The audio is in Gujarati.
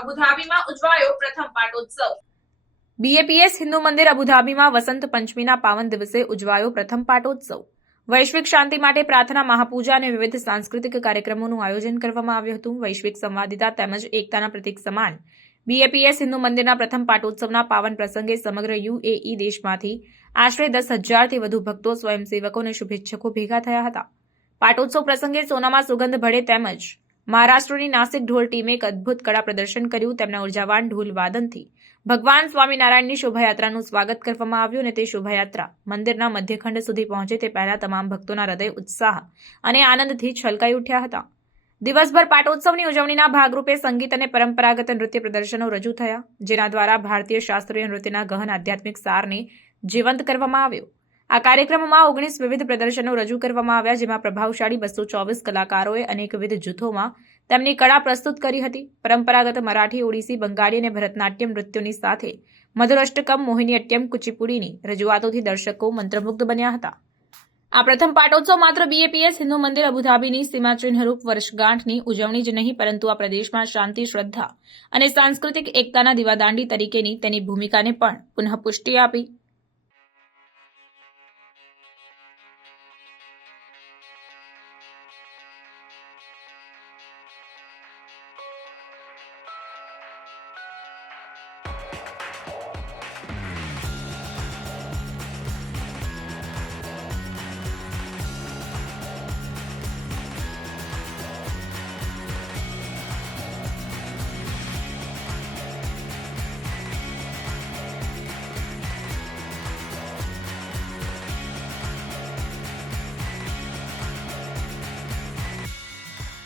અબુધાબીમાં ઉજવાયો પ્રથમ પાટોત્સવ. બીએપીએસ હિન્દુ મંદિર અબુધાબીમાં વસંત પંચમીના પાવન દિવસે ઉજવાયો પ્રથમ પાટોત્સવ. વૈશ્વિક શાંતિ માટે પ્રાર્થના, મહાપૂજા અને વિવિધ સાંસ્કૃતિક કાર્યક્રમોનું આયોજન કરવામાં આવ્યું હતું. વૈશ્વિક સંવાદિતા તેમજ એકતાના પ્રતીક સમાન. બીએપીએસ હિન્દુ મંદિરના પ્રથમ પાટોત્સવના પાવન પ્રસંગે સમગ્ર યુએઈ દેશમાંથી આશરે દસ હજારથી વધુ ભક્તો સ્વયંસેવકો અને શુભેચ્છકો ભેગા થયા હતા. પાટોત્સવ પ્રસંગે સોનામાં સુગંધ ભળે તેમજ મહારાષ્ટ્રની નાસિક ઢોલ ટીમે એક અદભુત કળા પ્રદર્શન કર્યું. તેમના ઉર્જાવાન ઢોલ વાદનથી ભગવાન સ્વામિનારાયણની શોભાયાત્રાનું સ્વાગત કરવામાં આવ્યું અને તે શોભાયાત્રા મંદિરના મધ્યખંડ સુધી પહોંચે તે પહેલા તમામ ભક્તોના હૃદય ઉત્સાહ અને આનંદથી છલકાઈ ઉઠ્યા હતા. દિવસભર પાટોત્સવની ઉજવણીના ભાગરૂપે સંગીત અને પરંપરાગત નૃત્ય પ્રદર્શનો રજૂ થયા, જેના દ્વારા ભારતીય શાસ્ત્રીય નૃત્યના ગહન આધ્યાત્મિક સારને જીવંત કરવામાં આવ્યો. આ કાર્યક્રમમાં ઓગણીસ વિવિધ પ્રદર્શનો રજૂ કરવામાં આવ્યા, જેમાં પ્રભાવશાળી બસો ચોવીસ કલાકારોએ અનેકવિધ જૂથોમાં તેમની કળા પ્રસ્તુત કરી હતી. પરંપરાગત મરાઠી ઓડિસી બંગાળી અને ભરતનાટ્યમ નૃત્યોની સાથે મધુરષ્ટકમ મોહિની અટ્યમ કુચીપુડીની રજૂઆતોથી દર્શકો મંત્રમુગ્ધ બન્યા હતા. આ પ્રથમ પાટોત્સવ માત્ર બીએપીએસ હિન્દુ મંદિર, અબુધાબીની સીમાચિહ્નરૂપ વર્ષગાંઠની ઉજવણી જ નહીં, પરંતુ આ પ્રદેશમાં શાંતિ, શ્રદ્ધા અને સાંસ્કૃતિક એકતાના દીવાદાંડી તરીકેની તેની ભૂમિકાને પણ પુનઃપુષ્ટિ આપી.